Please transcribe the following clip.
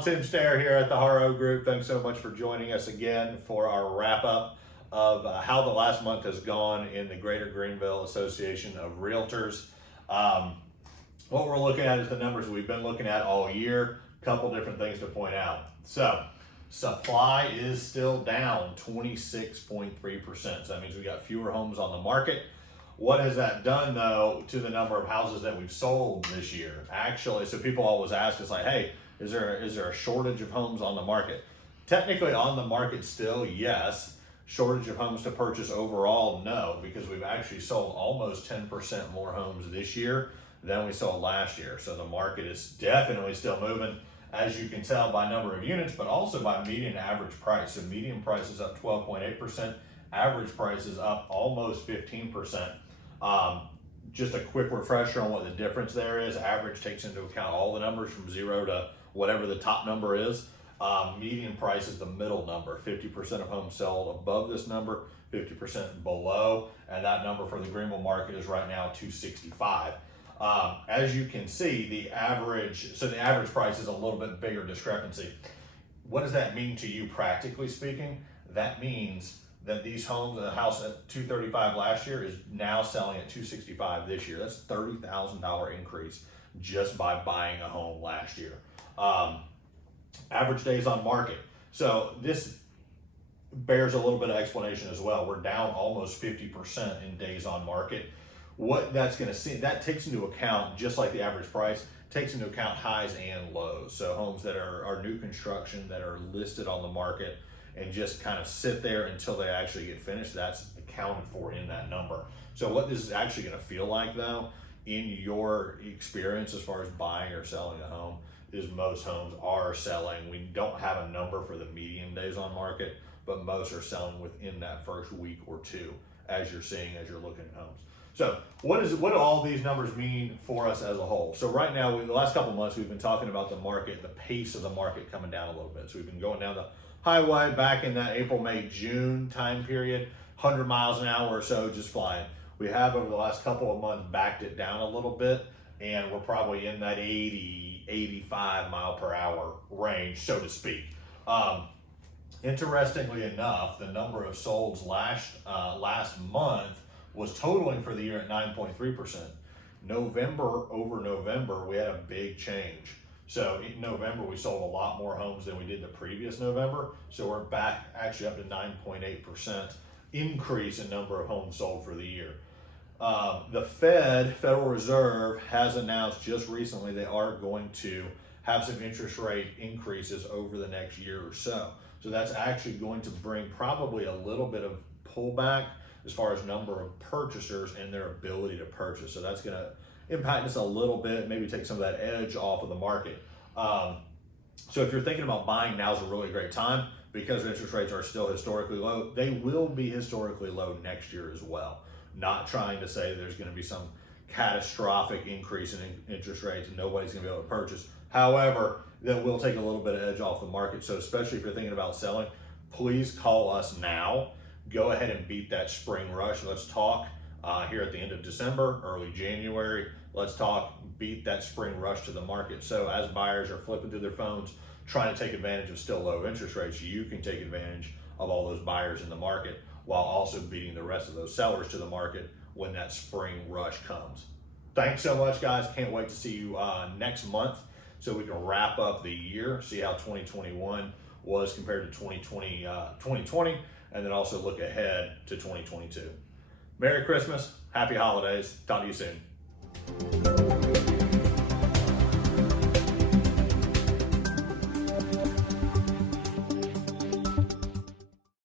y'all, Tim Stair here at the Haro Group. Thanks so much for joining us again for our wrap up of how the last month has gone in the Greater Greenville Association of Realtors. What we're looking at is the numbers we've been looking at all year. Couple different things to point out. So supply is still down 26.3%. So that means we got fewer homes on the market. What has that done though to the number of houses that we've sold this year? Actually, so people always ask us like, hey, is there a shortage of homes on the market? Technically on the market still, yes. Shortage of homes to purchase overall, no, because we've actually sold almost 10% more homes this year than we sold last year. So the market is definitely still moving, as you can tell by number of units, but also by median average price. So median price is up 12.8%, average price is up almost 15%. Just a quick refresher on what the difference there is. Average takes into account all the numbers from 0 to whatever the top number is. Median price is the middle number. 50% of homes sold above this number, 50% below, and that number for the Greenville market is right now 265. As you can see, the average price is a little bit bigger discrepancy. What does that mean to you practically speaking? That means that these homes, a house at $235 last year is now selling at $265 this year. That's $30,000 increase just by buying a home last year. Average days on market. So this bears a little bit of explanation as well. We're down almost 50% in days on market. What that's going to see, that takes into account, just like the average price, takes into account highs and lows. So homes that are new construction, that are listed on the market and just kind of sit there until they actually get finished, that's accounted for in that number. So what this is actually going to feel like though, in your experience as far as buying or selling a home, is most homes are selling. We don't have a number for the median days on market, but most are selling within that first week or two, as you're seeing, as you're looking at homes. So what do all these numbers mean for us as a whole? So right now, the last couple of months, we've been talking about the market, the pace of the market coming down a little bit. So we've been going down the highway back in that April, May, June time period, 100 miles an hour or so, just flying. We have over the last couple of months backed it down a little bit, and we're probably in that 80, 85 mile per hour range, so to speak. Interestingly enough, the number of solds last month was totaling for the year at 9.3%. November over November, we had a big change. So in November, we sold a lot more homes than we did the previous November. So we're back actually up to 9.8% increase in number of homes sold for the year. The Federal Reserve, has announced just recently they are going to have some interest rate increases over the next year or so. So that's actually going to bring probably a little bit of pullback as far as number of purchasers and their ability to purchase. So that's going to impact us a little bit, maybe take some of that edge off of the market. So if you're thinking about buying, now's a really great time because interest rates are still historically low. They will be historically low next year as well. Not trying to say there's going to be some catastrophic increase in interest rates and nobody's going to be able to purchase. However, that will take a little bit of edge off the market. So especially if you're thinking about selling, please call us now. Go ahead and beat that spring rush. Let's talk here at the end of December, early January. Let's talk, beat that spring rush to the market. So as buyers are flipping through their phones, trying to take advantage of still low interest rates, you can take advantage of all those buyers in the market while also beating the rest of those sellers to the market when that spring rush comes. Thanks so much, guys. Can't wait to see you next month so we can wrap up the year, see how 2021 was compared to 2020, and then also look ahead to 2022. Merry Christmas, happy holidays, talk to you soon.